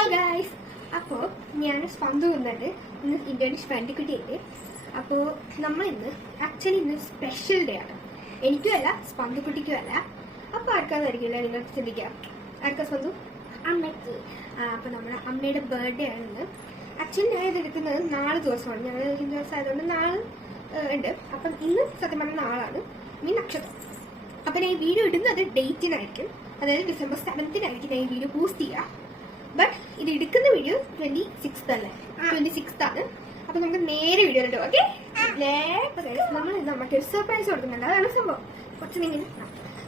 Hi guys. അപ്പോൾ ഞാൻ സ്പന്ദു വന്നിട്ട് ഇന്ന് ഇന്ത്യനിഷ് പണ്ടിക്കുട്ടിയുണ്ട്. അപ്പോൾ നമ്മൾ ഇന്ന് സ്പെഷ്യൽ ഡേ ആണ്. എനിക്കും അല്ല സ്പന്ദുക്കുട്ടിക്കും അല്ല. അപ്പോൾ ആർക്കാന്നായിരിക്കില്ല നിങ്ങൾക്ക് ചിന്തിക്കാം, ആർക്കാ സ്പന്ദു? അമ്മയ്ക്ക്. അപ്പോൾ നമ്മുടെ അമ്മയുടെ ബർത്ത്ഡേ ആണ് ഇന്ന്. ആക്ച്വലി ഞാൻ ഇതെടുക്കുന്നത് 4 ദിവസമാണ്. ഞങ്ങൾ ഹിന്ദു ദിവസം ആയതുകൊണ്ട് 4 ഉണ്ട്. അപ്പം ഇന്ന് സത്യം പറഞ്ഞ നാളാണ് ഈ നക്ഷത്രം. അപ്പം ഞാൻ ഈ വീഡിയോ ഇടുന്നത് ഡേറ്റിനായിരിക്കും, അതായത് December 7th ഞാൻ ഈ വീഡിയോ പോസ്റ്റ് ചെയ്യുക. ബട്ട് ഇത് എടുക്കുന്ന വീഡിയോ 26th അല്ലേ, 26th ആണ്. അപ്പൊ നമുക്ക് നേരെ വീഡിയോ ഉണ്ട്. ഓക്കെ, നമ്മൾ നമുക്ക് സർപ്രൈസ് കൊടുക്കുന്നുണ്ട്. അതാണ് സംഭവം. കുറച്ച് നിങ്ങൾ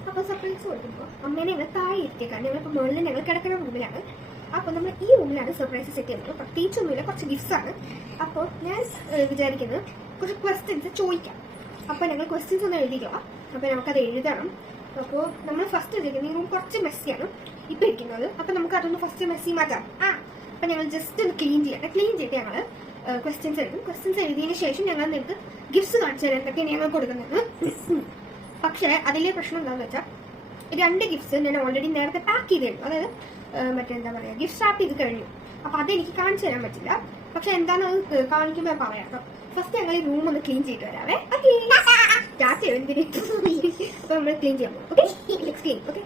അപ്പൊ സർപ്രൈസ് കൊടുക്കുമ്പോൾ അമ്മേനെ ഞങ്ങൾ താഴെ ഇരുത്തിയേക്കാണ്. ഞങ്ങളിപ്പോൾ മുകളിൽ ഞങ്ങൾ കിടക്കുന്ന റൂമിലാണ്. അപ്പൊ നമ്മൾ ഈ റൂമിലാണ് സർപ്രൈസ് സെറ്റ് ചെയ്യുന്നത്. പ്രത്യേകിച്ചൊന്നുമില്ല, കുറച്ച് ഗിഫ്റ്റ്സ് ആണ്. അപ്പോൾ ഞാൻ വിചാരിക്കുന്നത് കുറച്ച് ക്വസ്റ്റ്യൻസ് ചോദിക്കാം. അപ്പൊ ഞങ്ങൾ ക്വസ്റ്റ്യൻസ് ഒന്ന് എഴുതിക്കുക. അപ്പൊ നമുക്കത് എഴുതണം. അപ്പോൾ നമ്മൾ ഫസ്റ്റ് വിചാരിക്കുന്നത് ഈ റൂം കുറച്ച് മെസ്സിയാണ് ഇപ്പൊ ഇരിക്കുന്നത്. അപ്പൊ നമുക്ക് അതൊന്ന് ഫസ്റ്റ് മെസ്സി മാറ്റാം. അപ്പൊ ഞങ്ങൾ ജസ്റ്റ് ഒന്ന് ക്ലീൻ ചെയ്യട്ടെ. ക്ലീൻ ചെയ്തിട്ട് ഞങ്ങൾ ക്വസ്റ്റ്യൻസ് എഴുതും. ക്വസ്റ്റ്യൻസ് എഴുതിയതിനു ശേഷം ഞങ്ങൾ നിങ്ങൾക്ക് ഗിഫ്റ്റ്സ് കാണിച്ചു തരാൻ എന്തൊക്കെയാണ് ഞങ്ങൾ കൊടുക്കുന്നത്. പക്ഷേ അതിലെ പ്രശ്നം എന്താണെന്ന് വെച്ചാൽ 2 ഗിഫ്റ്റ്സ് ഞാൻ ഓൾറെഡി നേരത്തെ പാക്ക് ചെയ്തിരുന്നു. അതായത് മറ്റെന്താ പറയാ, ഗിഫ്റ്റ് റാപ്പ് ചെയ്ത് കഴിഞ്ഞു. അപ്പൊ അതെനിക്ക് കാണിച്ചു തരാൻ പറ്റില്ല. പക്ഷെ എന്താണെന്ന് അത് കാണിക്കുമ്പോൾ പറയാം. ഫസ്റ്റ് ഞങ്ങൾ ഈ റൂം ഒന്ന് ക്ലീൻ ചെയ്തിട്ട് വരാവേ. എന്തിന് അപ്പൊ നമ്മൾ ക്ലീൻ ചെയ്യാൻ പോകും. Okay, clean. ഓക്കെ,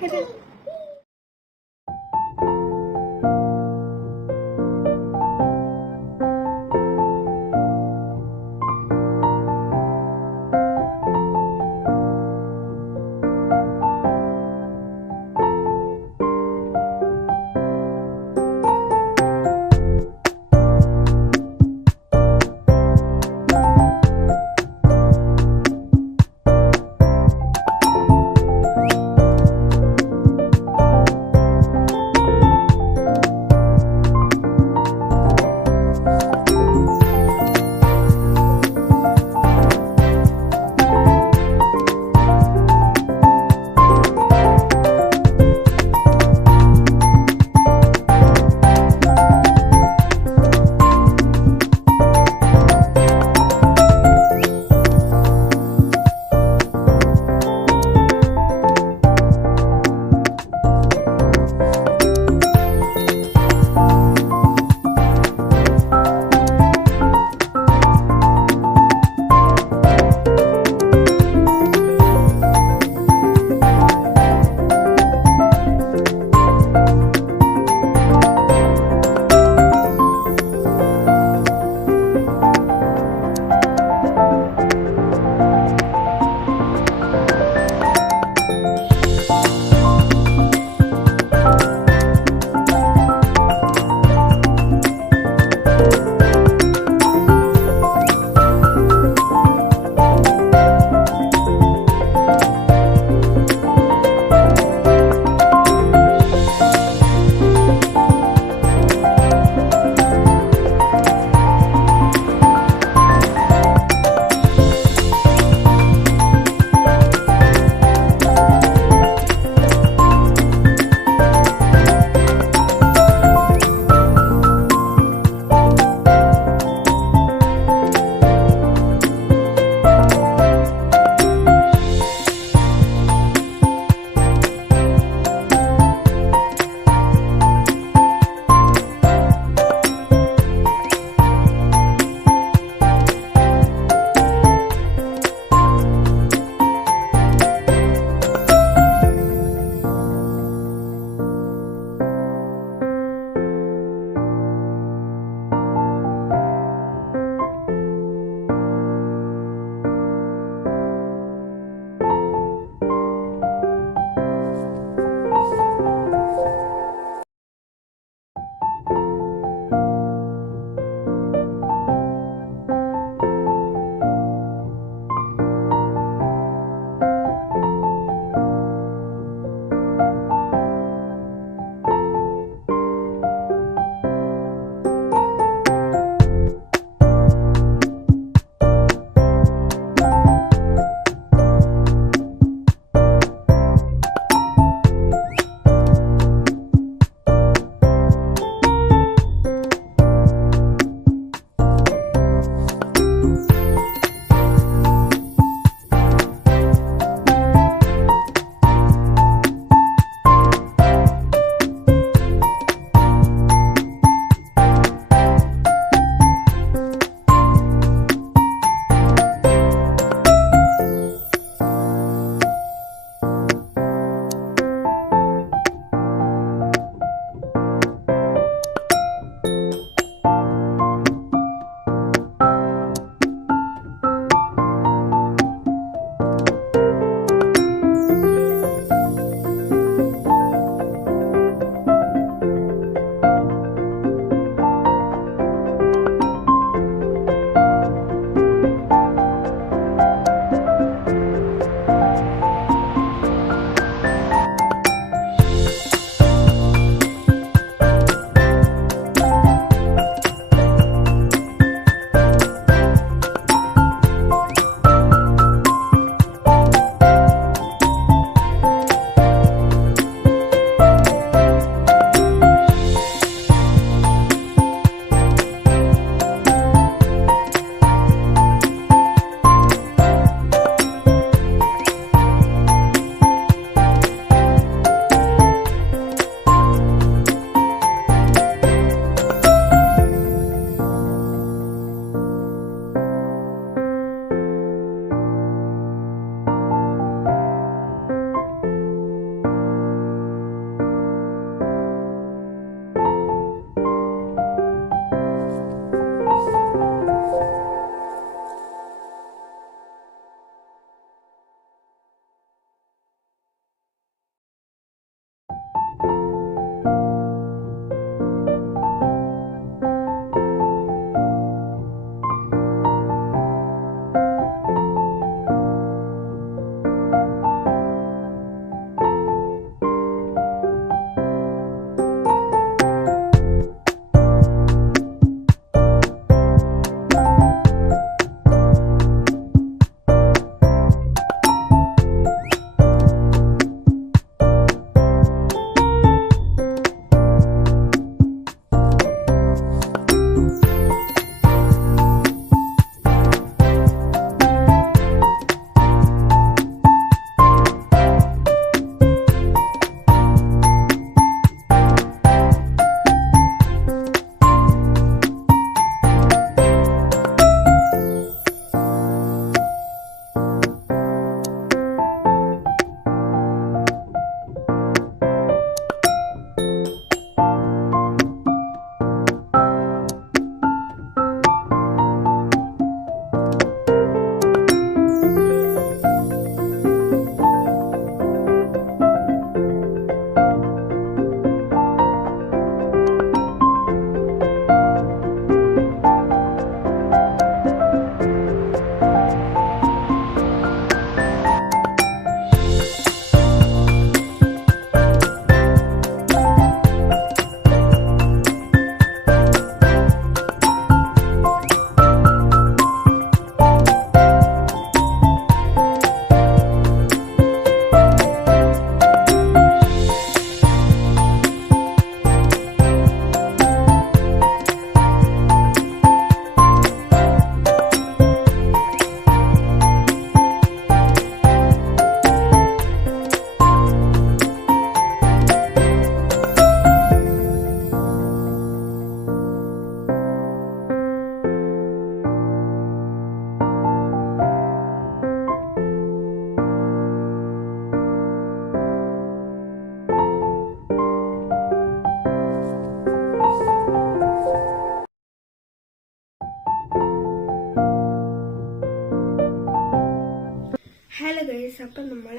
അപ്പം നമ്മൾ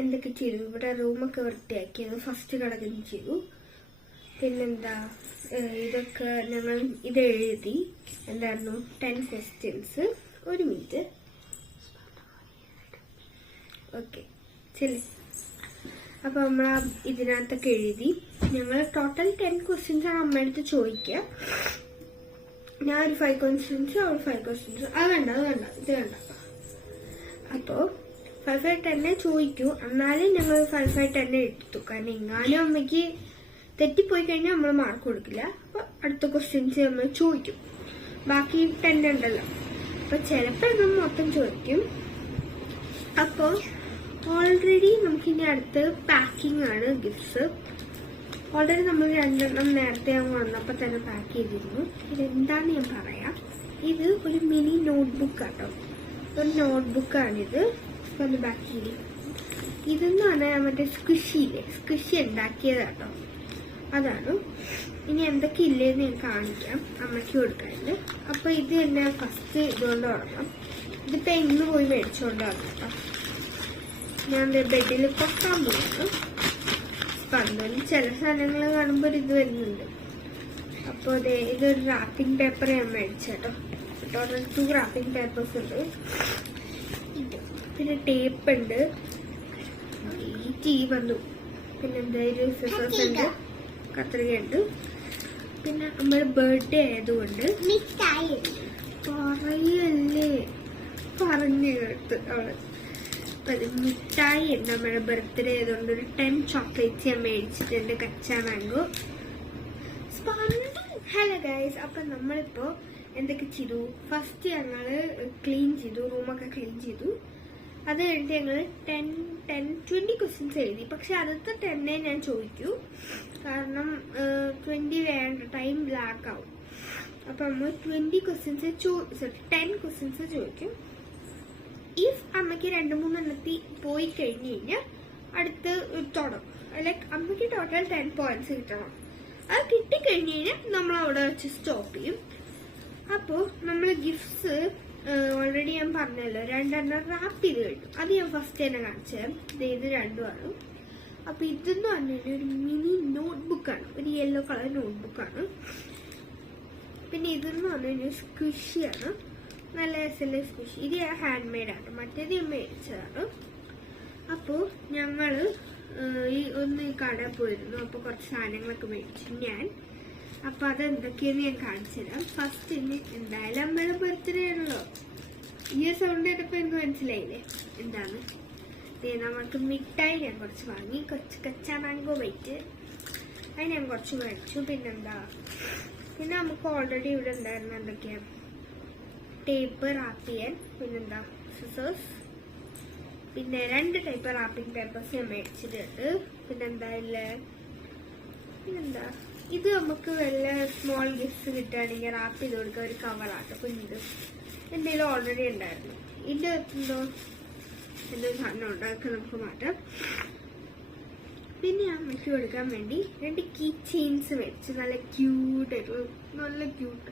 എന്തൊക്കെ ചെയ്തു, ഇവിടെ റൂമൊക്കെ വൃത്തിയാക്കിയത് ഫസ്റ്റ് കിടക്കുന്ന ചെയ്തു. പിന്നെന്താ, ഇതൊക്കെ ഞങ്ങൾ ഇത് എഴുതി. എന്തായിരുന്നു 10 questions. ഒരു മിനിറ്റ്. ഓക്കെ ശരി. അപ്പോൾ നമ്മൾ ഇതിനകത്തൊക്കെ എഴുതി. ഞങ്ങൾ ടോട്ടൽ 10 questions ആണ് അമ്മയുടെ അടുത്ത് ചോദിക്കുക. ഞാൻ ഒരു 5 questions, അവൾ 5 questions. അത് വേണ്ട ഇത് വേണ്ട. അപ്പോൾ 5 10 ചോദിക്കൂ. എന്നാലും ഞങ്ങൾ 5 10 എടുത്തു. കാരണം എങ്ങാനും അമ്മയ്ക്ക് തെറ്റിപ്പോയി കഴിഞ്ഞാൽ നമ്മൾ മാർക്ക് കൊടുക്കില്ല. അപ്പോൾ അടുത്ത ക്വസ്റ്റ്യൻസ് നമ്മൾ ചോദിക്കും. ബാക്കി 10 ഉണ്ടല്ലോ, അപ്പോൾ ചിലപ്പോൾ നമ്മൾ മൊത്തം ചോദിക്കും. അപ്പോൾ ഓൾറെഡി നമുക്കിനി അടുത്ത് പാക്കിംഗ് ആണ്, ഗിഫ്റ്റ്സ്. ഓൾറെഡി നമ്മൾ 2 നേരത്തെ വന്നപ്പോൾ തന്നെ പാക്ക് ചെയ്തിരുന്നു. ഇതെന്താന്ന് ഞാൻ പറയാം. ഇത് ഒരു മിനി നോട്ട്ബുക്ക് ആട്ടോ, ഒരു നോട്ട്ബുക്കാണിത്. ഒന്ന് പാക്ക് ചെയ്ത് ഇതെന്ന് പറഞ്ഞാൽ മറ്റേ സ്ക്വിഷി ഉണ്ടാക്കിയതാട്ടോ, അതാണ്. ഇനി എന്തൊക്കെ ഇല്ലേന്ന് ഞാൻ കാണിക്കാം, അമ്മയ്ക്ക് കൊടുക്കാനുണ്ട്. അപ്പൊ ഇത് തന്നെ ഫസ്റ്റ് ഇതുകൊണ്ട് തുടങ്ങാം. ഇതിപ്പോ ഇന്ന് പോയി മേടിച്ചോണ്ട് വന്നു കേട്ടോ. ഞാൻ ബെഡിൽ പൊക്കാൻ പോകുന്നു. സ്പന്ദനം ചില സാധനങ്ങൾ കാണുമ്പോൾ ഇത് വരുന്നുണ്ട്. അപ്പോൾ ഇതൊരു റാപ്പിംഗ് പേപ്പർ ഞാൻ മേടിച്ചേട്ടോ. ടോട്ടൽ 2 റാപ്പിംഗ് പേപ്പേഴ്സ് ഉണ്ട്. പിന്നെ ടേപ്പ് ഉണ്ട്, ഈ ടീ വന്നു. പിന്നെ എന്തായാലും സിസേഴ്സ് ഉണ്ട്, കത്രികയുണ്ട്. പിന്നെ നമ്മുടെ ബർത്ത്ഡേ ആയതുകൊണ്ട് പറയല്ലേ, പറഞ്ഞു കേട്ട് അവള്. മിഠായി ഉണ്ട്. നമ്മുടെ ബർത്ത്ഡേ ആയതുകൊണ്ട് ഒരു 10 ചോക്ലേറ്റ്സ് ഞാൻ മേടിച്ചിട്ടുണ്ട്, കച്ചാ മാംഗോ. ഹലോ ഗൈസ്, അപ്പൊ നമ്മളിപ്പോ എന്തൊക്കെ ചെയ്തു? ഫസ്റ്റ് ഞങ്ങള് ക്ലീൻ ചെയ്തു, റൂമൊക്കെ ക്ലീൻ ചെയ്തു. അത് കഴിഞ്ഞിട്ട് ഞങ്ങൾ 20 ക്വസ്റ്റ്യൻസ് എഴുതി. പക്ഷെ ആദ്യത്തെ 10 ഞാൻ ചോദിക്കൂ, കാരണം 20 വേണ്ട, ടൈം ബ്ലാക്ക് ആവും. അപ്പൊ നമ്മൾ 10 ക്വസ്റ്റ്യൻസ് ചോദിക്കും. ഇഫ് അമ്മയ്ക്ക് 2-3 എണ്ണത്തിൽ പോയി കഴിഞ്ഞു കഴിഞ്ഞാൽ അടുത്ത് തുടങ്ങും. ലൈക്ക് അമ്മയ്ക്ക് ടോട്ടൽ 10 points കിട്ടണം. അത് കിട്ടിക്കഴിഞ്ഞു കഴിഞ്ഞാൽ നമ്മൾ അവിടെ വെച്ച് സ്റ്റോപ്പ് ചെയ്യും. അപ്പോൾ നമ്മൾ ഗിഫ്റ്റ്സ് ഓൾറെഡി ഞാൻ പറഞ്ഞല്ലോ, 2 റാപ്പ് ചെയ്ത് കഴിഞ്ഞു. അത് ഞാൻ ഫസ്റ്റ് തന്നെ കാണിച്ചത്. ഇത് 2 അപ്പൊ ഇതെന്ന് പറഞ്ഞു കഴിഞ്ഞാൽ ഒരു മിനി നോട്ട്ബുക്കാണ്, ഒരു യെല്ലോ കളർ നോട്ട്ബുക്കാണ്. പിന്നെ ഇതെന്ന് പറഞ്ഞു കഴിഞ്ഞാൽ സ്ക്വിഷിയാണ്, നല്ല രസമുള്ള സ്ക്വിഷി. ഇത് ഹാൻഡ് മെയ്ഡാണ്, മറ്റേത് ഞാൻ മേടിച്ചതാണ്. അപ്പോൾ ഞങ്ങള് ഈ കടയിൽ പോയിരുന്നു. അപ്പോൾ കുറച്ച് സാധനങ്ങളൊക്കെ മേടിച്ചു ഞാൻ. അപ്പൊ അതെന്തൊക്കെയെന്ന് ഞാൻ കാണിച്ചു തരാം. ഫസ്റ്റ് എന്തായാലും അമ്മയുടെ ബർത്ത്ഡേ ആണല്ലോ. ഈ സൗണ്ട് കേട്ടപ്പോ എനിക്ക് മനസ്സിലായില്ലേ എന്താണ്. നമുക്ക് മിഠായി ഞാൻ കുറച്ച് വാങ്ങി, കുറച്ച് കച്ചാ മാംഗോ വൈറ്റ് അത് ഞാൻ കുറച്ച് മേടിച്ചു. പിന്നെന്താ, പിന്നെ നമുക്ക് ഓൾറെഡി ഇവിടെ ഉണ്ടായിരുന്ന എന്തൊക്കെയാ, ടേപ്പ് റാപ്പ് ചെയ്യാൻ, പിന്നെന്താ സിസേഴ്സ്, പിന്നെ 2 ടൈപ്പ് റാപ്പിംഗ് പേപ്പേഴ്സ് ഞാൻ മേടിച്ചിട്ടുണ്ട്. പിന്നെന്താ ഇത് നമുക്ക് വല്ല സ്മോൾ ഗിഫ്റ്റ്സ് കിട്ടുകയാണെങ്കിൽ റാപ്പ് ചെയ്ത് കൊടുക്കുക, ഒരു കവറാട്ടോ കുഞ്ഞത്. എന്തെങ്കിലും ഓൾറെഡി ഉണ്ടായിരുന്നു. ഇതിൻ്റെ എന്തോ സാധനം ഉണ്ട്, അതൊക്കെ നമുക്ക് മാറ്റാം. പിന്നെ അമ്മയ്ക്ക് കൊടുക്കാൻ വേണ്ടി 2 കീ ചെയിൻസ് മേടിച്ചു. നല്ല ക്യൂട്ടായിട്ടുള്ള, നല്ല ക്യൂട്ട്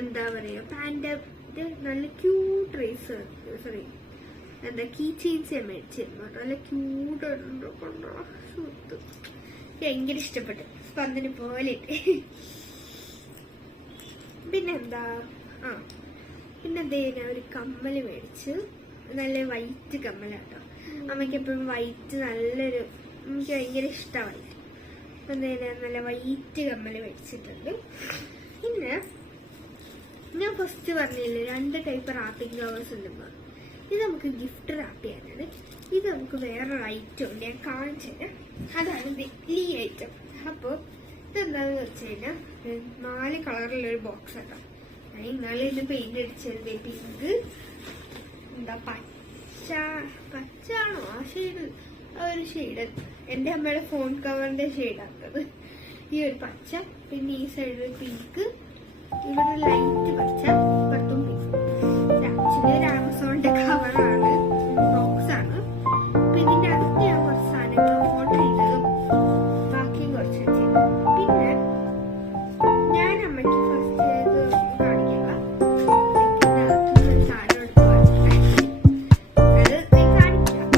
എന്താ പറയുക, പാൻറ് നല്ല ക്യൂട്ട് കീ ചെയിൻസ് ഞാൻ മേടിച്ചിരുന്നു. നല്ല ക്യൂട്ടായിട്ടുണ്ടോ, കൊണ്ടോ സുഹൃത്ത്. ഭയങ്കര ഇഷ്ടപ്പെട്ടു, സ്പന്ദന പോലെ. പിന്നെന്താ, പിന്നെന്തേ ഞാൻ ഒരു കമ്മല് മേടിച്ചു. നല്ല വൈറ്റ് കമ്മലാട്ടോ. അമ്മയ്ക്ക് എപ്പോഴും വൈറ്റ് നല്ലൊരു, എനിക്ക് ഭയങ്കര ഇഷ്ടമായി. എന്തായാലും നല്ല വൈറ്റ് കമ്മല് മേടിച്ചിട്ടുണ്ട്. പിന്നെ ഞാൻ ഫസ്റ്റ് പറഞ്ഞില്ലേ 2 ടൈപ്പ് റാപ്പിംഗ് കവേഴ്സ് ഉണ്ടെന്ന്. ഇത് നമുക്ക് ഗിഫ്റ്റ് റാപ്പ് ചെയ്യാനാണ്. ഇത് നമുക്ക് വേറൊരു ഐറ്റം ഉണ്ട്, ഞാൻ കാണിച്ചത്. അതാണ് വലിയ ഐറ്റം. അപ്പോൾ ഇതെന്താന്ന് വെച്ച് കഴിഞ്ഞാൽ 4 കളറിലൊരു ബോക്സ് ആട്ടോ. ഞാൻ ഇന്നാളെ ഇന്ന് പെയിന്റ് അടിച്ചത്. പിങ്ക്, എന്താ പച്ചാണോ ആ ഷെയ്ഡ്, ഒരു ഷെയ്ഡ് എൻ്റെ അമ്മയുടെ ഫോൺ കവറിന്റെ ഷെയ്ഡാത്തത്. ഈ ഒരു പച്ച, പിന്നെ ഈ സൈഡിൽ പിങ്ക്, ഇവിടെ ലൈറ്റ് പച്ച, പുറത്തും പിങ്ക്. ആക്ച്വലി ഒരു ആമസോണിന്റെ കവറാണ്, ബോക്സ് ആണ്. അപ്പൊ ഇതിന്റെ അകത്ത് ഞാൻ കുറച്ച് സാധനങ്ങൾ ഓർഡർ ചെയ്തത്, ബാക്കിയും കുറച്ച് വെച്ചത്. പിന്നെ ഞാൻ അമ്മയ്ക്ക് ഫസ്റ്റ് കാണിക്കുക, സാധനം എടുത്ത് അത് കാണിക്കാം.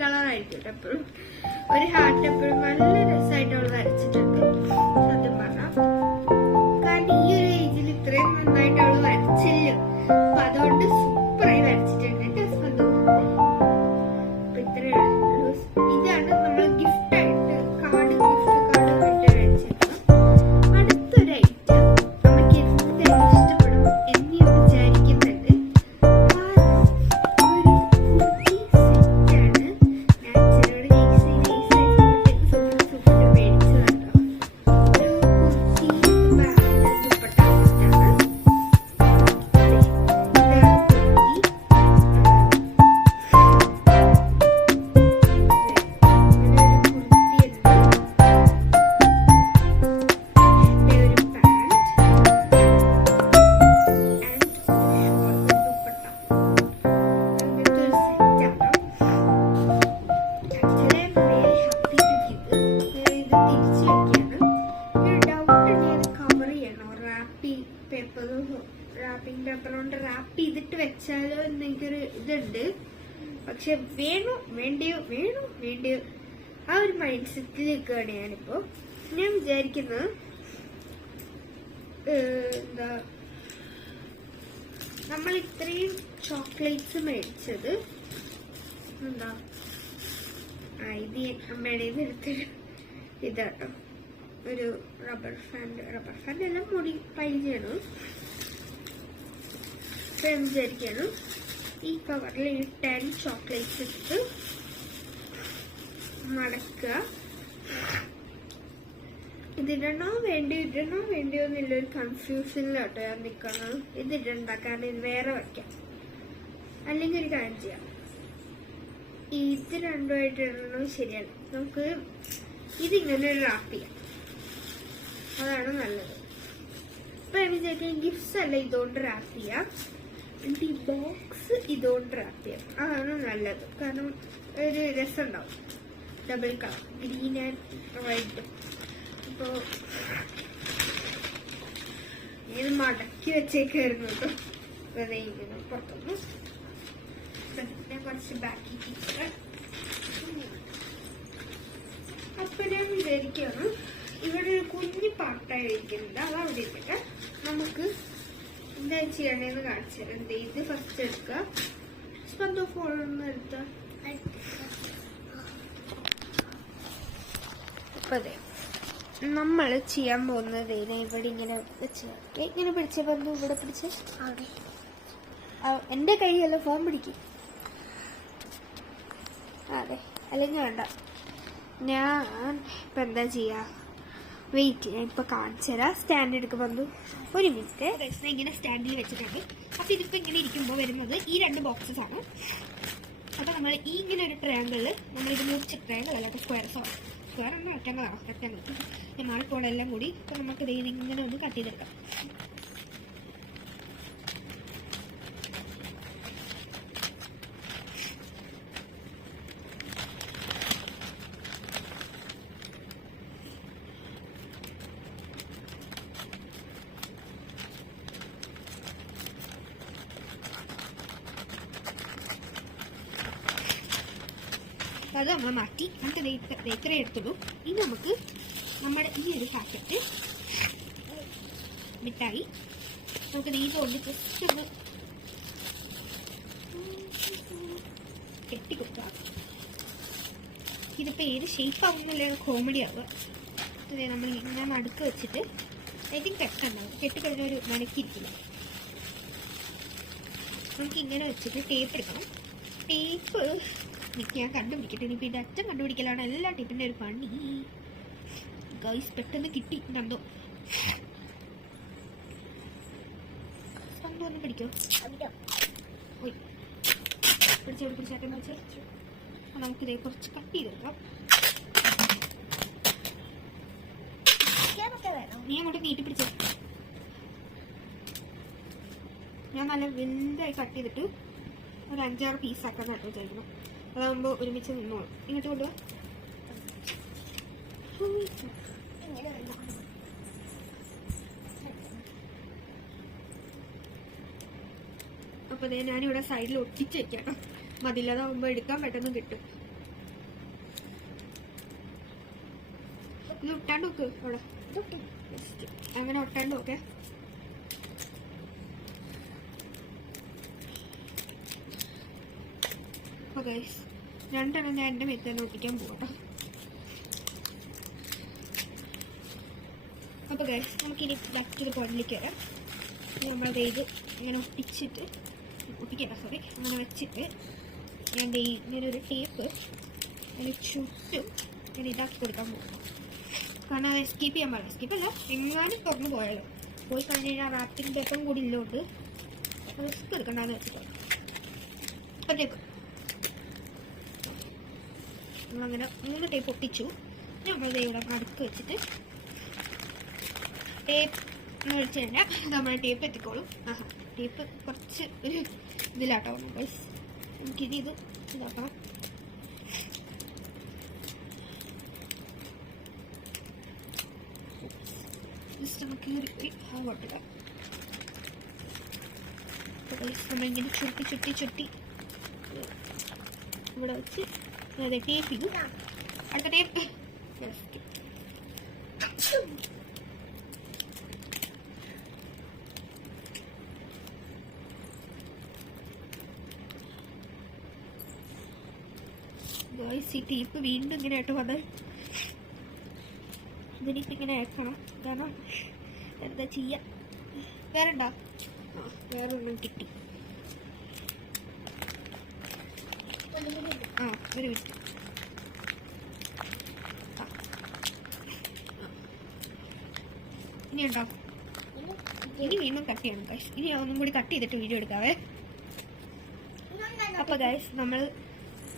കളർ ആയിരിക്കും എപ്പോഴും. ഒരു ഹാർട്ട് എപ്പോഴും നല്ല രസമായിട്ട് അവൾ വരച്ചിട്ടുണ്ട് സത്യം പറഞ്ഞാൽ. കാരണം ഈ ഒരു ഏജിൽ ഇത്രയും നന്നായിട്ട് അവള് വരച്ചില്ല. അപ്പൊ അതുകൊണ്ട് സൂപ്പറായി വരച്ചിട്ടുണ്ട്. അപ്പൊ ഇത്രയുള്ള ഇതാണ് നമ്മൾ ഗിഫ്റ്റ് ആയിട്ട് കാർഡ് മേടിച്ചിരുന്നത്. അടുത്തൊരു ഐറ്റം നമുക്ക് എന്തായാലും ഇഷ്ടപ്പെടും എന്ന് ഞാൻ വിചാരിക്കുന്നുണ്ട്. ഒരു കുർത്തി സെറ്റാണ്. ഞാൻ അച്ഛനോട് സൂപ്പർ മേടിച്ചതാട്ടോ. ഒരു കുർത്തി ദുപ്പട്ട സെറ്റാണ്. റാപ്പിംഗ് പേപ്പർ കൊണ്ട് റാപ്പ് ചെയ്തിട്ട് വെച്ചാലോ എന്നെനിക്കൊരു ഇതുണ്ട്. പക്ഷെ വേണോ വേണ്ടിയോ ആ ഒരു മൈൻഡ് സെറ്റിലേക്കാണ് ഞാനിപ്പോ. ഞാൻ വിചാരിക്കുന്നത് എന്താ, നമ്മൾ ഇത്രയും ചോക്ലേറ്റ്സ് മേടിച്ചത് എന്താ, ഇത് അമ്മയുടെ എടുത്തൊരു ഇതാട്ടോ, ഒരു റബ്ബർ ഫാൻ്റെ എല്ലാം മുടി പൈ ചെയ്യണം. ഇപ്പൊ ഞാൻ വിചാരിക്കാണ് ഈ കവറിൽ ഈ 10 ചോക്ലേറ്റ്സ് ഇട്ട് മടക്കുക. ഇതിടണോ വേണ്ടിയോ എന്നുള്ളൊരു കൺഫ്യൂഷനിലോട്ടോ ഞാൻ നിൽക്കണം. ഇതിടണ്ട, കാരണം ഇത് വേറെ വയ്ക്കാം. അല്ലെങ്കിൽ ഒരു കാര്യം ചെയ്യാം, ഇത് രണ്ടുമായിട്ട് ഇടണോ ശരിയാണ്. നമുക്ക് ഇതിങ്ങനെ റാപ്പ് ചെയ്യാം, അതാണ് നല്ലത്. ഇപ്പൊ ഞാൻ വിചാരിക്കാം ഗിഫ്റ്റ്സ് അല്ല ഇതുകൊണ്ട് റാപ്പ് ചെയ്യാം, എന്നിട്ട് ഈ ബോക്സ് ഇതുകൊണ്ട് റാപ്പ് ചെയ്യാം, അതാണ് നല്ലത്. കാരണം ഒരു രസം ഉണ്ടാവും, double colour green and white. അപ്പോൾ ഇത് മടക്കി വെച്ചേക്കായിരുന്നു കേട്ടോ. ഇങ്ങനെ പുറത്തൊന്ന് പിന്നെ കുറച്ച് ബാക്കി ടീച്ചർ. അപ്പൊ ഞാൻ വിചാരിക്കുകയാണ് ഇവിടെ ഒരു കുഞ്ഞു പാട്ടായി ഇരിക്കുന്നുണ്ട്, അത് അവിടെ ഇട്ടിട്ട് നമുക്ക് എന്താ ചെയ്യണേന്ന് കാണിച്ചു തരാം. ഇത് ഫസ്റ്റ് എടുക്കുക, സ്പന്ദോ ഫോണൊന്ന് എടുത്ത. അപ്പൊ അതെ നമ്മൾ ചെയ്യാൻ പോകുന്നത് ഇവിടെ ഇങ്ങനെ വെച്ച് ഇങ്ങനെ പിടിച്ച ബന്ധു ഇവിടെ പിടിച്ച് എന്റെ കൈയല്ല, ഫോൺ പിടിക്കും. അതെ, അല്ലെങ്കിൽ വേണ്ട. ഞാൻ ഇപ്പൊ എന്താ ചെയ്യാ, വെയിറ്റ്, ഞാൻ ഇപ്പൊ കാണിച്ചു തരാം. സ്റ്റാൻഡ് എടുക്കുക ബന്ധു, ഒരു മിനിറ്റ്. ഇങ്ങനെ സ്റ്റാൻഡിൽ വെച്ചിട്ടുണ്ട്. അപ്പൊ ഇതിപ്പോ ഇങ്ങനെ ഇരിക്കുമ്പോൾ വരുന്നത് ഈ 2 ബോക്സസ് ആണ്. അപ്പൊ നമ്മൾ ഈ ഇങ്ങനെ ഒരു ട്രയാങ്കിള്, നമ്മളിത് മുറിച്ച ട്രയാങ്കിൾ അല്ല, സ്ക്വയർസോ സ്ക്വയർ ഒന്ന് റെക്റ്റാങ്കിൾ മാറിപ്പോടെല്ലാം കൂടി ഇപ്പൊ നമുക്ക് ഇങ്ങനെ ഒന്ന് കട്ട് ചെയ്തെടുക്കാം. അത് നമ്മൾ മാറ്റി നമുക്ക് ഇത്രേ എടുത്തുള്ളൂ. ഇനി നമുക്ക് നമ്മുടെ ഈ ഒരു പാക്കറ്റ് മിഠായി നമുക്ക് ഈ കൊണ്ട് ജസ്റ്റ് ഒന്ന് കെട്ടിക്കൊടുക്കുക. ഇതിപ്പോൾ ഏത് ഷേപ്പ് ആവുന്നില്ല, കോമഡി ആവുക. അതെ, നമ്മൾ ഇങ്ങനെ നടുക്ക് വെച്ചിട്ട് ഐ തിങ്ക് കെട്ടുണ്ടാവും, കെട്ടിക്കഴിഞ്ഞ ഒരു മനക്കിരിക്കില്ല. നമുക്ക് ഇങ്ങനെ വെച്ചിട്ട് ടേപ്പ് എടുക്കണം. ടേപ്പ് ഞാൻ കണ്ടുപിടിക്കട്ടെ. ഇനിയിപ്പോൾ ഇത് അച്ഛൻ കണ്ടുപിടിക്കലാണ് എല്ലാ ടേപ്പിൻ്റെ ഒരു പണി. ഗൈസ് പെട്ടെന്ന് കിട്ടി. കണ്ടോ, ഒന്ന് പിടിക്കോ, പിടിച്ചാട്ടം പിടിച്ച് നമുക്കിതേ കുറച്ച് കട്ട് ചെയ്തെടുക്കാം. നീ അങ്ങോട്ട് നീട്ടി പിടിച്ച. ഞാൻ നല്ല വലുതായി കട്ട് ചെയ്തിട്ട് ഒരു 5-6 പീസാക്കാൻ നട്ടു വിചാരിക്കുന്നു. അതാകുമ്പോൾ ഒരുമിച്ച് നിന്നോളും. ഇങ്ങോട്ട് കൊണ്ടുപോവാ. അപ്പോൾ അതേ ഞാനിവിടെ സൈഡിൽ ഒട്ടിച്ച് വെക്കാം കേട്ടോ. മതില്ലാതാവുമ്പോൾ എടുക്കാൻ പെട്ടെന്ന് കിട്ടും. ഇത് ഒട്ടാണ്ട് നോക്ക് അവിടെ. അങ്ങനെ ഒട്ടാണ്ട് നോക്കെ. അപ്പോൾ ഗൈസ് രണ്ടെണ്ണം ഞാൻ എൻ്റെ മേത്ത് തന്നെ ഒട്ടിക്കാൻ പോകട്ടോ. അപ്പോൾ ഗൈസ് നമുക്കിനി ബാക്ക് ടു ദ പോയിന്റിലേക്ക് വരാം. നമ്മളത് ഇത് ഇങ്ങനെ ഒട്ടിക്കണ്ട സോറി, അങ്ങനെ വെച്ചിട്ട് ഞാൻ ഇങ്ങനെ ഒരു ടേപ്പ് അതിന് ചുറ്റും ഇങ്ങനെ ഇതാക്കി കൊടുക്കാൻ പോകും. കാരണം അത് എസ്കേപ്പ് ചെയ്യാൻ പാടില്ല. എസ്കേപ്പല്ല, എങ്ങാനും തുറന്നു പോയാലോ. പോയി കഴിഞ്ഞ് കഴിഞ്ഞാൽ റാപ്പിംഗ് പേപ്പറും കൂടി ഇല്ലോണ്ട് റിസ്ക് എടുക്കണ്ടെന്ന് വെച്ചിട്ട് അപ്പോഴത്തേക്ക് നമ്മളങ്ങനെ 3 ടേപ്പ് ഒട്ടിച്ചു. നമ്മളിത് ഇവിടെ നടുക്ക് വെച്ചിട്ട് ടേപ്പ് ഒഴിച്ച് കഴിഞ്ഞാൽ നമ്മൾ ടേപ്പ് എത്തിക്കോളും. ടേപ്പ് കുറച്ച് ഒരു ഇതിലാട്ടോ ഗൈസ്. നമുക്കിത് ഇതാക്കണം. ജസ്റ്റ് നമുക്ക് കൊട്ടില്ല. നമ്മളിങ്ങനെ ചുട്ടി ഇവിടെ വെച്ച് അതെ ടേപ്പ് ചെയ്തു. അടുത്ത ടേപ്പ് ഈ ടേപ്പ് വീണ്ടും ഇങ്ങനെ ആയിട്ട് വന്നാൽ ഇതിനിപ്പോൾ ഇങ്ങനെ ആക്കണം. കാരണം എന്താ ചെയ്യാം, വേറെ ഉണ്ടോ? വേറെ ഒന്നും കിട്ടി. ഒരു മിനിറ്റ്. ഇനി ഉണ്ടോ? ഇനി വീണ്ടും കട്ട് ചെയ്യണം ഗൈസ്. ഇനി ഒന്നും കൂടി കട്ട് ചെയ്തിട്ട് വീഡിയോ എടുക്കാവേ. അപ്പോൾ ഗൈസ് നമ്മൾ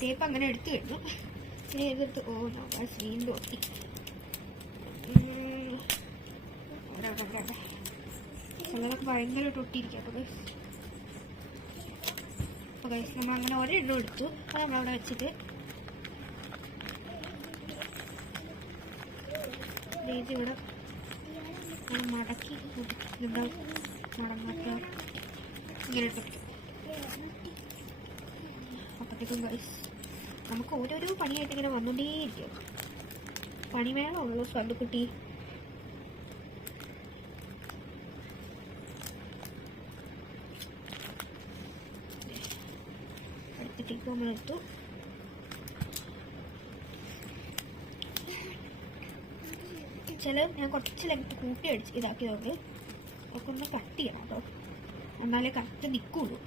ടേപ്പ് അങ്ങനെ എടുത്തു കഴിഞ്ഞു. ഇനി എടുത്ത് ഗൈസ് വീണ്ടും ഒട്ടി. ചിലതൊക്കെ ഭയങ്കരമായിട്ട് ഒട്ടിയിരിക്കും. അപ്പോൾ ഗൈസ് നമ്മളങ്ങനെ ഒരെണ്ണം എടുത്തു. അത് നമ്മളവിടെ വെച്ചിട്ട് ഇവിടെ മടക്കി മടങ്ങാത്ത ഇങ്ങനെ ഇട്ടിട്ട് അപ്പോഴത്തേക്കും ഗൈസ് നമുക്ക് ഓരോരോ പണിയായിട്ട് ഇങ്ങനെ വന്നുകൊണ്ടേയിരിക്കും. പണി വേണമുള്ളൂ കണ്ടുകുട്ടി. അടുത്തിട്ടേക്ക് നമ്മളെടുത്തു. ഞാൻ കുറച്ച് ലെങ്ത് കൂട്ടി അടിച്ച് ഇതാക്കിയതുകൊണ്ട് അതൊക്കെ ഒന്ന് കട്ട് ചെയ്യണം കേട്ടോ, എന്നാലേ കറക്റ്റ് നിൽക്കുള്ളൂ.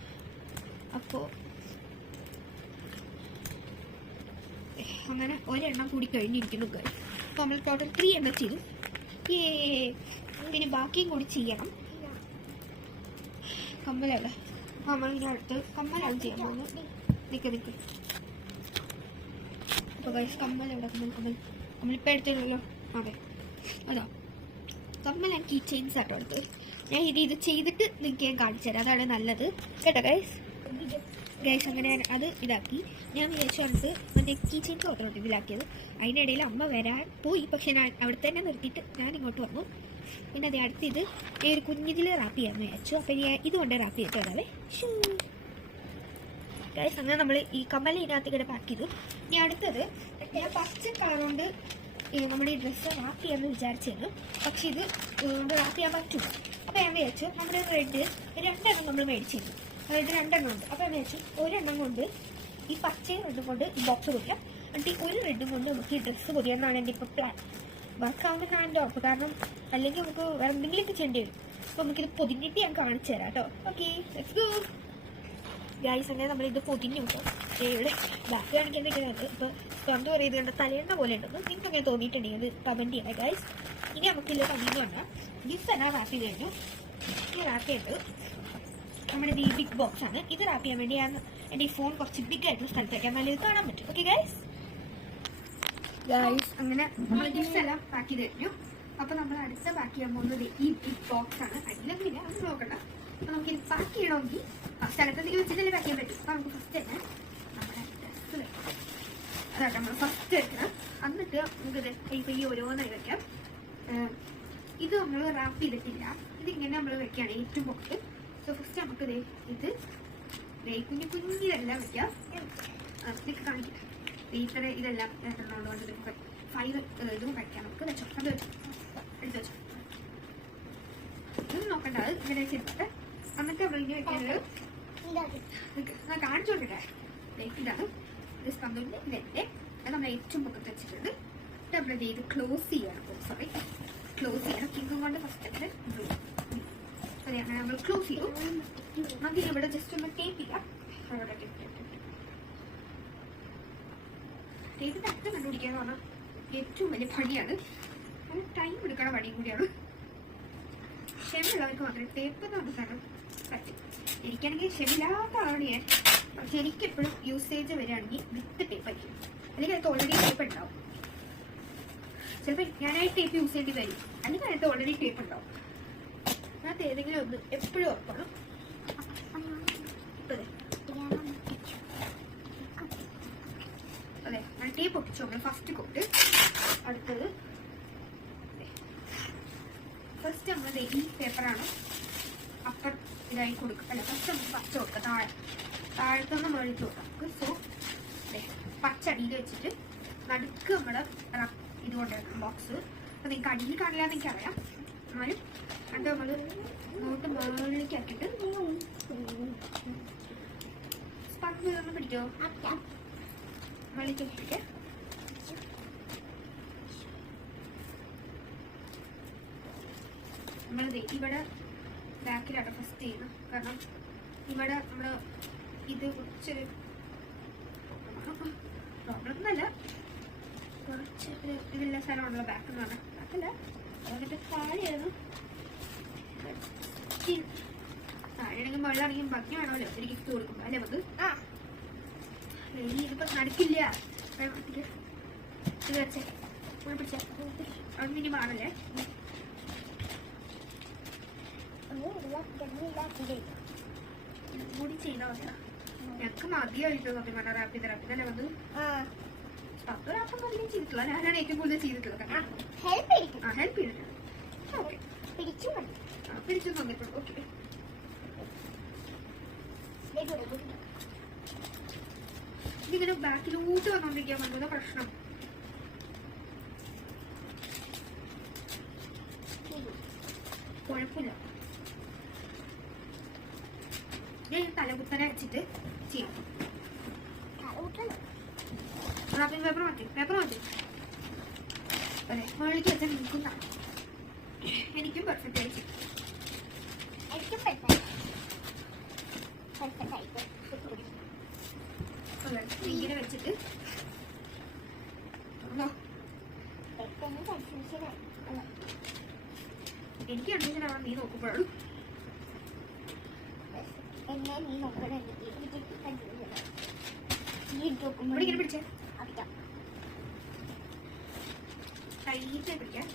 അപ്പോൾ അങ്ങനെ ഒരെണ്ണം കൂടി കഴിഞ്ഞിരിക്കുന്നു. അപ്പോൾ നമ്മൾ ടോട്ടൽ 3 എണ്ണം ചെയ്തു. പിന്നെ ബാക്കിയും കൂടി ചെയ്യണം. കമ്മലല്ല, നമ്മളിങ്ങനെ അടുത്ത് കമ്മലാണ് ചെയ്യാൻ പോകുന്നത്. നിൽക്ക്. അപ്പോൾ ഗൈസ് കമ്മൽ എവിടെ? കമ്മലിപ്പോൾ എടുത്തില്ലല്ലോ. അതെ അതാ കമ്മൽ. ഞാൻ കീ ചെയിൻസ് ആട്ടോ എടുത്ത്. ഞാൻ ഇത് ചെയ്തിട്ട് നിങ്ങൾക്ക് ഞാൻ കാണിച്ചു തരാം, അതാണ് നല്ലത് കേട്ടോ ഗൈസ്. അങ്ങനെ അത് ഇതാക്കി. ഞാൻ വിചാരിച്ചു വന്നിട്ട് മറ്റേ കീ ചെയിൻസ് മാത്രം ഇതിലാക്കിയത്. അതിനിടയിൽ അമ്മ വരാൻ പോയി, പക്ഷെ ഞാൻ അവിടെ തന്നെ നിർത്തിയിട്ട് ഞാൻ ഇങ്ങോട്ട് വന്നു. പിന്നെ അത് അടുത്ത് ഇത് ഒരു കുഞ്ഞിതിൽ റാപ്പ് ചെയ്യാമെന്ന് വിചാരിച്ചു. അപ്പം ഞാൻ ഇതുകൊണ്ട് റാപ്പ് ചെയ്തിട്ട് വരാവേ. ഗൈസ് അങ്ങനെ നമ്മൾ ഈ കമ്മൽ ഇതിനകത്ത് ഇങ്ങനെ പാക്ക് ചെയ്തു. ഇനി അടുത്തത് ഞാൻ പച്ച കളർ കൊണ്ട് നമ്മുടെ ഈ ഡ്രസ്സ് റാപ്പ് ചെയ്യാമെന്ന് വിചാരിച്ചിരുന്നു. പക്ഷെ ഇത് റാപ്പ് ചെയ്യാൻ പറ്റും. അപ്പോൾ ഞാൻ വിചാരിച്ചു നമ്മുടെ റെഡ് 2 എണ്ണം നമ്മൾ മേടിച്ചിരുന്നു. അതായത് 2 എണ്ണം ഉണ്ട്. അപ്പോൾ ഞാൻ വിചാരിച്ചു ഒരെണ്ണം കൊണ്ട് ഈ പച്ചയും റെഡും കൊണ്ട് ഈ ബോക്സ് പൊതിയാം. എന്നിട്ട് ഈ ഒരു റെഡും കൊണ്ട് നമുക്ക് ഈ ഡ്രസ്സ് പൊതിയാമെന്നാണ് എൻ്റെ ഇപ്പോൾ പ്ലാൻ. വർക്കാവുന്നതാണ് എൻ്റെ ഉറപ്പ്. കാരണം അല്ലെങ്കിൽ നമുക്ക് വേറെ എന്തെങ്കിലുമൊക്കെ ചെയ്യേണ്ടി വരും. അപ്പോൾ നമുക്കിത് പൊതിഞ്ഞിട്ട് ഞാൻ കാണിച്ചു തരാം കേട്ടോ. Okay let's go guys. അങ്ങനെ നമ്മളിത് പൊതിഞ്ഞു കേട്ടോ. ഇവിടെ ബാക്ക് കാണിക്കാൻ നിൽക്കുന്നത് ഇപ്പോൾ കണ്ടു പറയുന്നത് കണ്ട തലേണ്ട പോലെ ഉണ്ടെന്ന് നിങ്ങൾക്ക് അങ്ങനെ തോന്നിയിട്ടുണ്ടെങ്കിൽ അത് കമൻറ്റ് ചെയ്യണം ഗൈസ്. ഇനി നമുക്കില്ല പതിന്ന് പറഞ്ഞാൽ ഗിഫ്റ്റ് എല്ലാം റാപ്പ് ചെയ്ത് കഴിഞ്ഞു. ഈ റാപ്പ് ചെയ്ത് നമ്മുടെ ഈ ബിഗ് ബോക്സ് ആണ്. ഇത് റാപ്പ് ചെയ്യാൻ വേണ്ടി ഞാൻ എൻ്റെ ഈ ഫോൺ കുറച്ച് ബിഗ് ആയിട്ടുള്ള സ്ഥലത്തേക്ക് നല്ലത് കാണാൻ പറ്റും. ഓക്കെ ഗൈസ് അങ്ങനെ നമ്മൾ ഗിഫ്റ്റ് എല്ലാം പാക്ക് ചെയ്ത് കഴിഞ്ഞു. അപ്പോൾ നമ്മൾ അടുത്ത പാക്ക് ചെയ്യാൻ പോകുന്നത് ഈ ബിഗ് ബോക്സ് ആണ്. അതിലൊന്നുമില്ല, അത് നോക്കണ്ട. അപ്പോൾ നമുക്കിത് പാക്ക് ചെയ്യണമെങ്കിൽ സ്ഥലത്തേക്ക് വെച്ചിട്ടല്ലേ പാക്ക് ചെയ്യാൻ പറ്റും. അപ്പോൾ നമുക്ക് ഫസ്റ്റ് തന്നെ നമ്മുടെ ഡ്രസ്സ് വെക്കാം. അതായത് നമ്മൾ ഫസ്റ്റ് വെക്കണം. എന്നിട്ട് നമുക്കിത് ഇപ്പോൾ ഈ ഓരോന്നായി വെക്കാം. ഇത് നമ്മൾ റാപ്പ് ചെയ്തിട്ടില്ല. ഇതിങ്ങനെ നമ്മൾ വെക്കുകയാണ് ഏറ്റവും പൊക്കത്ത്. സോ ഫസ്റ്റ് നമുക്കിത് കുഞ്ഞിതെല്ലാം വെക്കാം. ഇതൊക്കെ കാണിക്കാം. ഇതെല്ലാം 2 കൊണ്ട് 5 ഇതും കഴിക്കാം നമുക്ക്. വെച്ചോ, അത് വെച്ചോ, എടുത്ത് വെച്ചോ. ഇതൊന്നും നോക്കണ്ട, അത് ഇങ്ങനെ വെച്ചിരുന്നിട്ട് എന്നിട്ട് നമ്മൾ ഇനി വെക്കുന്നത് ഞാൻ കാണിച്ചു കൊടുക്കട്ടെ. ഇതാണ് ഇത് സ്പന്ദുവിൻ്റെ ഇതെൻ്റെ. അത് നമ്മൾ ഏറ്റവും പൊക്കത്ത് വെച്ചിട്ടുണ്ട്. നമ്മൾ ഇത് ക്ലോസ് ചെയ്യണം. സോറി, ക്ലോസ് ചെയ്യണം. കിങ്കും കൊണ്ട് ഫസ്റ്റ് അതെ, അങ്ങനെ നമ്മൾ ക്ലോസ് ചെയ്യും. നമുക്ക് ഇവിടെ ജസ്റ്റ് ഒന്ന് ടേപ്പ് ചെയ്യാം. ടേപ്പിൻ്റെ അറ്റം കണ്ടുപിടിക്കാന്ന് പറഞ്ഞാൽ ഏറ്റവും വലിയ പണിയാണ്. അത് ടൈം എടുക്കണ പണിയും കൂടിയാണ്. ക്ഷമയുള്ളവർക്ക് മാത്രമേ ടേപ്പ് എന്ന് പറഞ്ഞ സാധനം പറ്റും. എനിക്കാണെങ്കിൽ ക്ഷമയില്ലാത്ത ആളാണ് ഞാൻ. പക്ഷെ എനിക്കെപ്പോഴും യൂസേജ് വരികയാണെങ്കിൽ വിത്ത് ടേപ്പ് ആയിരിക്കും. അല്ലെങ്കിൽ അതിനകത്ത് ഓൾറെഡി ടേപ്പ് ഉണ്ടാവും. ചിലപ്പോൾ ഞാനായിട്ട് ടേപ്പ് യൂസ് ചെയ്യേണ്ടി വരും, അല്ലെങ്കിൽ അതിനകത്ത് ഓൾറെഡി ടേപ്പ് ഉണ്ടാവും. അതിനകത്ത് ഏതെങ്കിലും ഒന്ന് എപ്പോഴും ഉറപ്പാണ്. അതെ, ഞാൻ ടേപ്പ് ഒട്ടിച്ചു. നമ്മൾ ഫസ്റ്റ് കോട്ട്. അടുത്തത് ഫസ്റ്റ് നമ്മൾ ഈ പേപ്പറാണ് അപ്പർ ഇതായി കൊടുക്കുക. അല്ല, ഫസ്റ്റ് നമുക്ക് പച്ച കൊടുക്കുക. താഴത്തുനിന്ന് മേടിച്ച് കൊടുക്കാം. സോ പച്ച അടിയിൽ വെച്ചിട്ട് നടുക്ക് നമ്മൾ ഇതുകൊണ്ട് ബോക്സ്. അപ്പം നിങ്ങൾക്ക് അടിയിൽ കാണില്ല എന്ന് എനിക്കറിയാം. എന്നാലും അത് നമ്മൾ ഇങ്ങോട്ട് മുകളിലേക്ക് ആക്കിയിട്ട് സ്പണ്ട് ഒന്ന് പിടിക്കോ, മുകളിലേക്ക് ആക്കിയിട്ട് നമ്മളിത് ഇവിടെ ബാക്കിലാണ് ഫസ്റ്റ് ചെയ്യുന്നത്. കാരണം ഇവിടെ നമ്മൾ ഇത് കുറച്ചൊരു പ്രോബ്ലം ഒന്നല്ല, കുറച്ച് ഇതില്ല സ്ഥലമാണല്ലോ ബാക്ക് എന്ന് പറഞ്ഞാൽ. ബാക്കല്ല, എന്നിട്ട് താഴെയാണ്. താഴെയാണെങ്കിൽ വെള്ളമാണെങ്കിൽ ഭംഗി വേണമല്ലോ ഒരു ഗിഫ്റ്റ് കൊടുക്കുമ്പോൾ. അല്ലേ നമുക്ക് ഇനി ഇതിപ്പോൾ നടക്കില്ല. ഇത് വെച്ചേ, പിടിച്ചേ, അവിടെ ഇനി മാറല്ലേ. കൂടി ചെയ്താൽ മതിയാ. ഞങ്ങൾക്ക് മതിയായിട്ട് സത്യം പറഞ്ഞാൽ റാപ്പ് ചെയ്തല്ലേ വന്ന്. പത്ത് റാപ്പ് അധികം ചെയ്തിട്ടുള്ള ഞാനാണ് ഏറ്റവും കൂടുതൽ ചെയ്തിട്ടുള്ളത്. ഹെൽപ്പ് ചെയ്തിട്ടുണ്ട്. ഓക്കെ, പിടിച്ചു തന്നിട്ടുണ്ട്. ഓക്കെ, ഇതിങ്ങനെ ബാക്കിലോട്ട് വന്നോണ്ടിരിക്കാൻ പറ്റുന്ന പ്രശ്നം. കുഴപ്പമില്ല, തലകുത്തനെ വെച്ചിട്ട് ചെയ്യാം. പേപ്പർ മാറ്റി അതെ, മുകളിലേക്ക് വെച്ചാൽ നിൽക്കുന്ന എനിക്കും പെർഫെക്റ്റ് ആയിട്ട് ഇങ്ങനെ വെച്ചിട്ട് എനിക്ക് കൺഫ്യൂഷനാണ് നീ നോക്കുമ്പോഴും. ഇങ്ങനെ പിടിച്ചേ, ടൈറ്റായി പിടിക്കാം.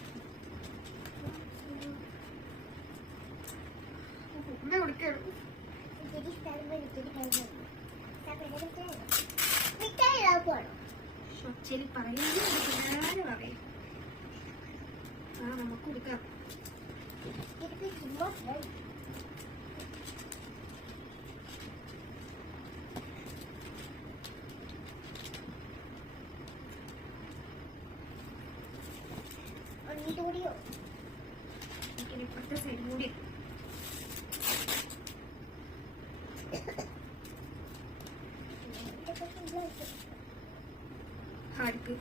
കൊടുക്കണം ശരി പറയുന്നത് പറയാം. നമുക്ക് കൊടുക്കാം. ഇപ്പുറത്തെ സൈഡ് കൂടി ആർക്ക്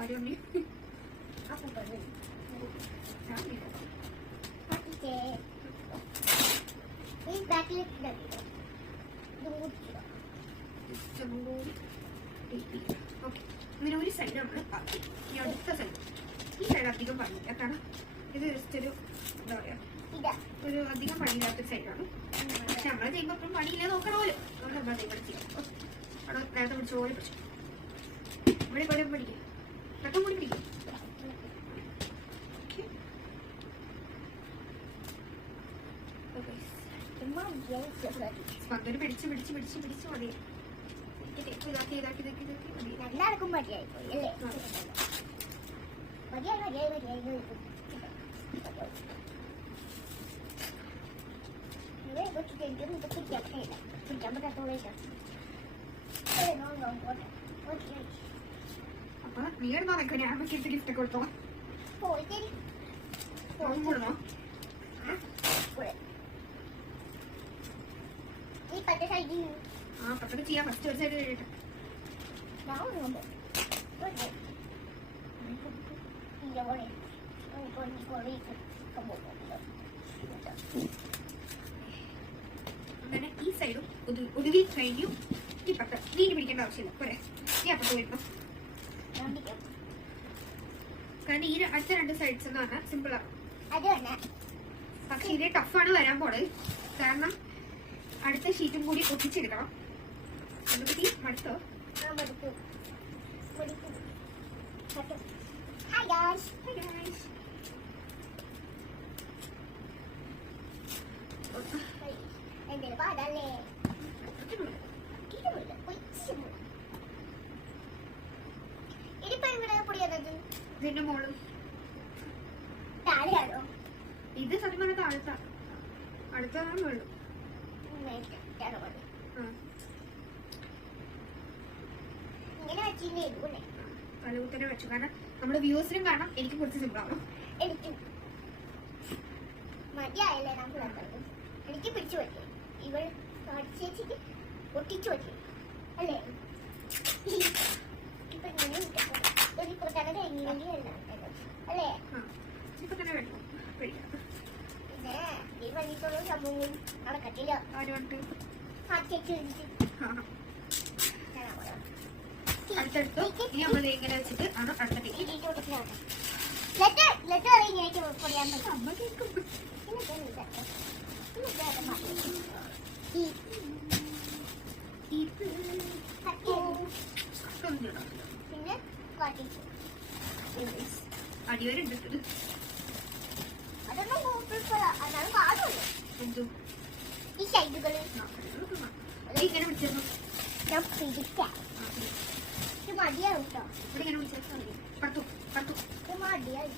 ആരും ഓക്കെ. ഇങ്ങനെ ഒരു സൈഡ് നമ്മൾ ആക്കി. ഈ അടുത്ത സൈഡ്, ഈ സൈഡ് അധികം പണിയില്ല. കാരണം ഇത് ജസ്റ്റ് ഒരു എന്താ പറയാ, ഒരു അധികം പണിയില്ലാത്തൊരു സൈഡാണ്. പക്ഷെ നമ്മളെ ചെയ്യുമ്പോൾ അപ്പം പണിയില്ല നോക്കണമല്ലോ. അതുകൊണ്ട് നമ്മൾ ഇവിടെ ചെയ്യാം. അവിടെ നേരത്തെ പിടിച്ച പോലെ പിടിച്ചു. ഇവിടെ പോലെ പിടിക്കും, പെട്ടെന്ന് കൂടി പിടിക്കും. സ്പന്ദന് പിടിച്ച് പിടിച്ച് പിടിച്ച് പിടിച്ച് മതി. ഇതാക്കി ഇതാക്കി ഇതാക്കി ഇതാക്കി മതി. എല്ലാവർക്കും മതിയായി പോയി അല്ലേ? മതിയായി മതിയായി മതിയായി. പിടിക്കാൻ പറ്റാത്ത അപ്പൊ നീ എടുത്താ നിൽക്കുക ഞാൻ വെക്കിട്ട് ഗിഫ്റ്റ് ഒക്കെ കൊടുത്തോളാം. പോയിട്ട് കൊടുക്കണോ? ഈ പറ്റ സൈഡിൽ ആ പത്തൊക്കെ ചെയ്യാം. ഫസ്റ്റ് ഒരു സൈഡ് കഴിയട്ടെ. ഞാൻ ഒന്നുണ്ട് ഇല്ല പോലെ അങ്ങനെ ഈ സൈഡും ഒതുവി കഴിഞ്ഞു. ഈ പത്ത് നീ പിടിക്കേണ്ട ആവശ്യമില്ല. പോരെ നീ അപ്പുറത്ത് വരുന്നു. കാരണം ഈ അടുത്ത രണ്ട് സൈഡ്സ് എന്ന് പറഞ്ഞാൽ സിമ്പിൾ ആണ്. അത് തന്നെ പക്ഷെ ഇത് ടഫാണ് വരാൻ പോണത്. കാരണം അടുത്ത ഷീറ്റും കൂടി ഒട്ടിച്ചെടുക്കണം. അതിനെപ്പറ്റി മടുത്തോ? Hi guys. എന്റെ പാടല്ലേ ഇനിയിപ്പോ ഇവിടെ പൊടിയാണത് ഇതിന്റെ മോള് താഴെയാണോ? ഇത് സത്യം പറഞ്ഞ താഴത്ത അടുത്താണ് വേണ്ടു. ഇങ്ങനെ വെച്ചില്ലേ തലകുത്തനെ വെച്ചു. കാരണം നമ്മുടെ വ്യൂസിനും കാണാം എനിക്ക് കുറച്ച് സിമ്പിൾ ആവണം. എനിക്ക് മതിയായല്ലേ നമുക്ക് എനിക്ക് പിടിച്ചു പറ്റി ഇവൾ ചേച്ചിക്ക് ഒട്ടിച്ചു പറ്റി അല്ലേ? ഇപ്പൊ ഇങ്ങനെ ഒരു പ്രധാന എങ്ങനെയല്ല അല്ലേ? ഇപ്പൊ തന്നെ വേണം പിടിക്കാം. പിന്നെ ഈ വന്നിട്ടുള്ള സംഭവം നടക്കത്തില്ല. ആര് പറഞ്ഞിട്ട് അടുത്തടുത്ത് ഇനി നമ്മൾ ഇങ്ങനെ വെച്ചിട്ട് ആണ് അടുത്തേക്ക് ലെറ്റർ ഇങ്ങനെ പൊടിയാൻ പറ്റും. അമ്മ കേൾക്കും. പിന്നെ കാട്ടിച്ചു അടിവരുണ്ട്. അതൊന്നും അതാണ് കാണുള്ളൂ. എന്തോ ഈ സൈഡുകള് ഇങ്ങനെ പിടിച്ചിരുന്നു. ഞാൻ പിടിക്കാം. ഇത് മടിയാവും കേട്ടോ. ഇവിടെ ഇങ്ങനെ പിടിച്ചു പത്തു പത്തു ഇത് മടിയായി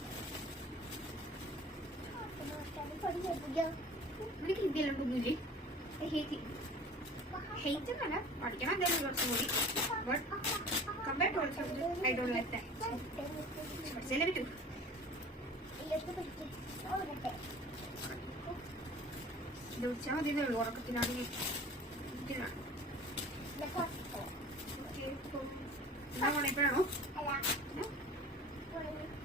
എനിക്ക് ഹിന്ദിയെല്ലാം തോന്നില്ലേ? ഹെയ്റ്റ് എന്നല്ല പഠിക്കണം എന്തായാലും കുറച്ചും കൂടി. But compare to also I don't like that. പഠിച്ചാലേ പറ്റൂ. ഇത് വിളിച്ചാൽ മതി എന്നുള്ളൂ. ഉറക്കത്തിനാണെങ്കിൽ എപ്പോഴാണോ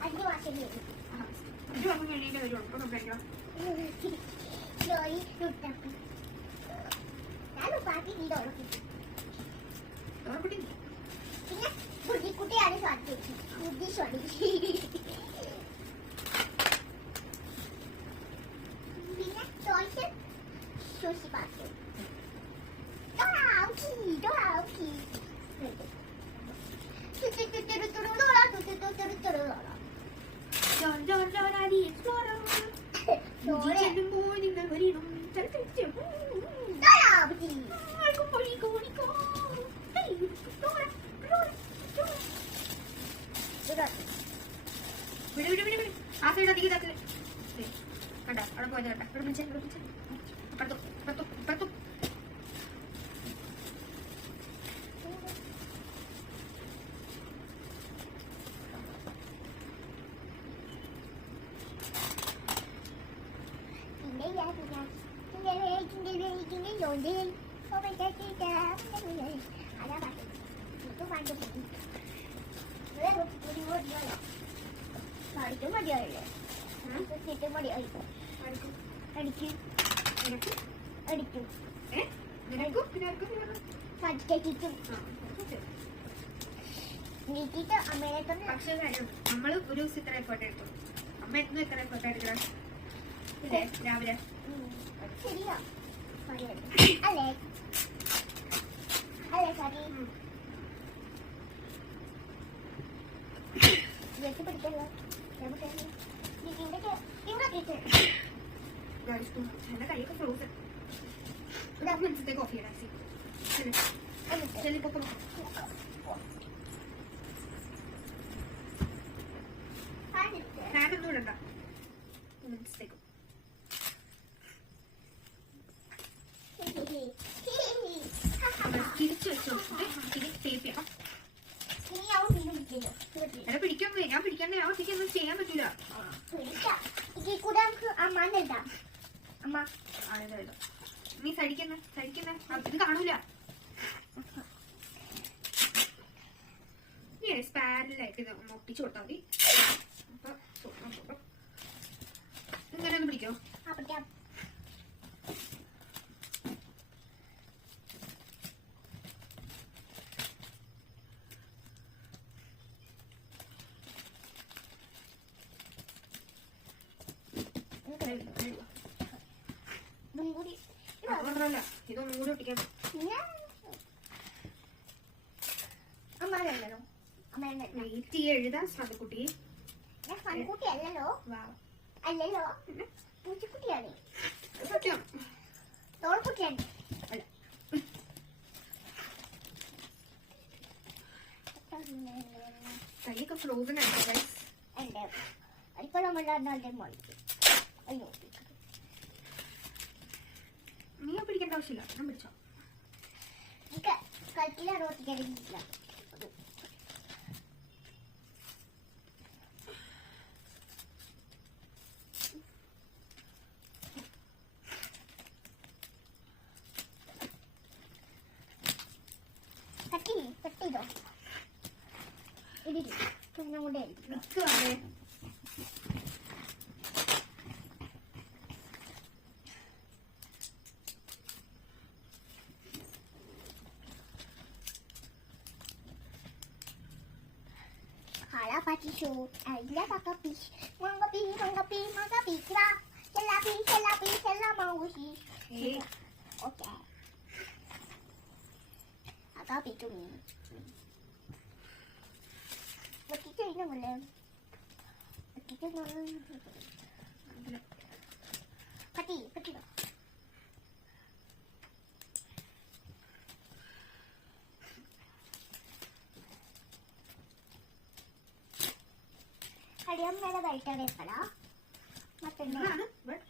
5 മാസം 5 വർഷം കഴിഞ്ഞിട്ട് വരുള്ളൂ. അപ്പൊ സംസാരിക്കണം. പിന്നെ ബുദ്ധിക്കുട്ടിയാണ് സ്വാധീനം. ബുദ്ധി പിന്നെ ചോയ്സ് ശോശി പാത്തു ചെല്ലുമ്പോൾ നിങ്ങൾ വരണം. ആ സൈഡ് അധികം ഇതാക്കല് കണ്ട അവിടെ പോയത് കണ്ട. ഇവിടെ പിടിച്ചേ അപ്പുറത്തും ഇപ്പുറത്തും ഇപ്പുറത്തും. മതിയായില്ലേ? മതിയായി അടിക്കും അടിക്കും പഠിക്കും നീക്കിട്ട് അമ്മേനെ തന്നെ. പക്ഷേ നമ്മള് ഒരു ദിവസം ഇത്ര ഫോട്ടോ എടുത്തു. അമ്മ എന്നും ഇത്ര ഫോട്ടോ എടുക്കണം ഇല്ലേ രാവിലെ? ശരിയാ അല്ലേ? അല്ലേ സാരി പഠിക്കല്ലോ. എന്റെ കൈയൊക്കെ ഫ്രോസൺ. മനസ്സിലേക്ക് ഓഫ് ചെയ്യണം. ചെല്ലിപ്പോ ഫാനൊന്നും ഇടണ്ട. മനസ്സിലേക്കും തിരിച്ചു വെച്ച് നോക്കിട്ട് ഇത് ടേപ്പ് ചെയ്യണം. ഇനി അവൻ വീണ്ടും പിടിക്കാം. ഇതിൽ കൂടെ നമുക്ക് അമ്മാന്ന് എഴുതാം. അമ്മ അതെഴുതാം. നീ സടിക്കുന്ന ഇത് കാണൂല. നീ സ്പാരലായിട്ട് ഇത് ഒന്ന് ഒട്ടിച്ചു കൊടുത്താൽ മതി. അപ്പൊ ഇങ്ങനെ ഒന്ന് പിടിക്കോ. ആ പിടിക്കാം. ഇതും കൂടി മാത്രല്ല ഇതൊന്നും കൂടി ഒട്ടിക്കാൻ. അമ്മാനല്ലോ. അമ്മ വെയിറ്റ് എഴുതാൻ സ്പന്ദക്കുട്ടി. ഞാൻ പൺകുട്ടി അല്ലല്ലോ. വാ അല്ലല്ലോ, പൂച്ചക്കുട്ടിയാണ്. സത്യം തോൾക്കുട്ടിയാണ്. അല്ല. കൈയൊക്കെ ഫ്രോസൺ ആണ് guys. എന്റെ ഇപ്പൊ നമ്മളുടെ മോളിക്ക് അയ്യോ നീ പിടിക്കേണ്ട ആവശ്യമില്ല, ഞാൻ പിടിച്ചോ. എനിക്ക് കൽക്കിലാണ് ഓട്ടിക്കാനില്ല. കട്ടിതോ ഇടില്ല കൂടെ നിൽക്കുവാണേ. Hala pati shoot, ay la pakapish, mangapi, kira, sela mangushi. ഏയ് Okay. Agapi to me. Makita yun naman lang. Makita naman. Pati ba? Kadiyam മേലതായിട്ടാണ് എപ്പടാ മറ്റേ ഇതാണ് but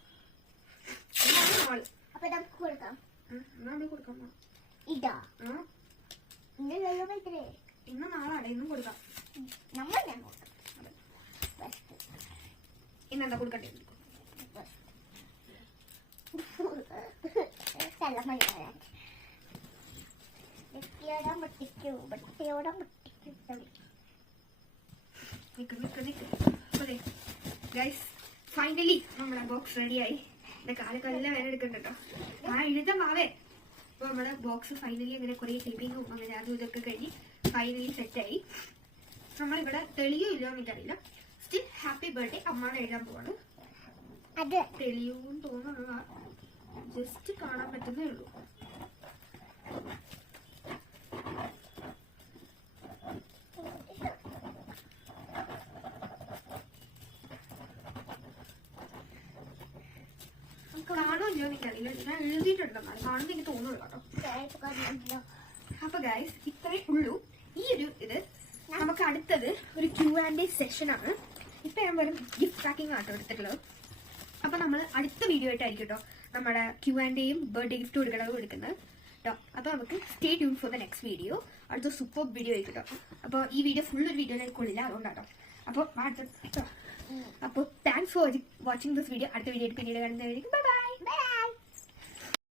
ഇതാണ് ആള്. അപ്പൊ നമുക്ക് കൊടുക്കാം. എന്നാ അവിടെ കൊടുക്കാം. ഇതാ ആ ഇന്നല്ലോ മൈത്രേ ഇന്ന് നാളാണ്, ഇന്നും കൊടുക്കാം. നമ്മൾ ഞാൻ കൊടുക്കാം. ഇന്നെന്താ കൊടുക്കണ്ടേ? ഫൈനലി നമ്മുടെ ബോക്സ് റെഡിയായി. എന്റെ കാലൊക്കെ എല്ലാം വേറെ എടുക്കണ്ടോ. ആ എഴുതാൻ മാവേ. അപ്പൊ നമ്മുടെ ബോക്സ് ഫൈനലി അങ്ങനെ കുറെ ക്ലിപ്പിങ്ങും അങ്ങനെ അതും ഇതൊക്കെ കഴിഞ്ഞ് ഫൈനലി സെറ്റായി. നമ്മളിവിടെ തെളിയോ ഇല്ലോ എനിക്കറിയില്ല. സ്റ്റിൽ ഹാപ്പി ബർത്ത്ഡേ അമ്മാണ് എഴുതാൻ പോവാണ്. അത് തെളിയൂന്ന് തോന്നുന്നില്ല, ജസ്റ്റ് കാണാൻ പറ്റുന്നേ ഉള്ളൂ. കാണുമല്ലോ എനിക്കറിയില്ല, ഞാൻ എഴുതിയിട്ടുണ്ടെന്നാൽ കാണുമ്പോൾ എനിക്ക് തോന്നുന്നു കേട്ടോ. അപ്പൊ ഗൈസ് ഇത്രേ ഉള്ളൂ ഈ ഒരു ഇത്. നമുക്ക് അടുത്തത് ഒരു Q&A സെഷൻ ആണ്. ഇപ്പൊ ഞാൻ വെറും ഗിഫ്റ്റ് പാക്കിംഗ് ആട്ടോ എടുത്തിട്ടുള്ളത്. അപ്പൊ നമ്മൾ അടുത്ത വീഡിയോ ആയിട്ടായിരിക്കും കേട്ടോ നമ്മുടെ Q&Aയും ബർത്ത്ഡേ ഗിഫ്റ്റ് കൊടുക്കണതും എടുക്കുന്നത് കേട്ടോ. അപ്പൊ നമുക്ക് stay tune for the next video. അടുത്ത സൂപ്പർ വീഡിയോ ആയിരിക്കും കേട്ടോ. അപ്പൊ ഈ വീഡിയോ ഫുൾ ഒരു വീഡിയോയിലേക്ക് കൊള്ളില്ല, അതുകൊണ്ടാട്ടോ. അപ്പൊ thanks for watching this video. അടുത്ത വീഡിയോ പിന്നീട് കാണുന്നതായിരിക്കും. Bye bye.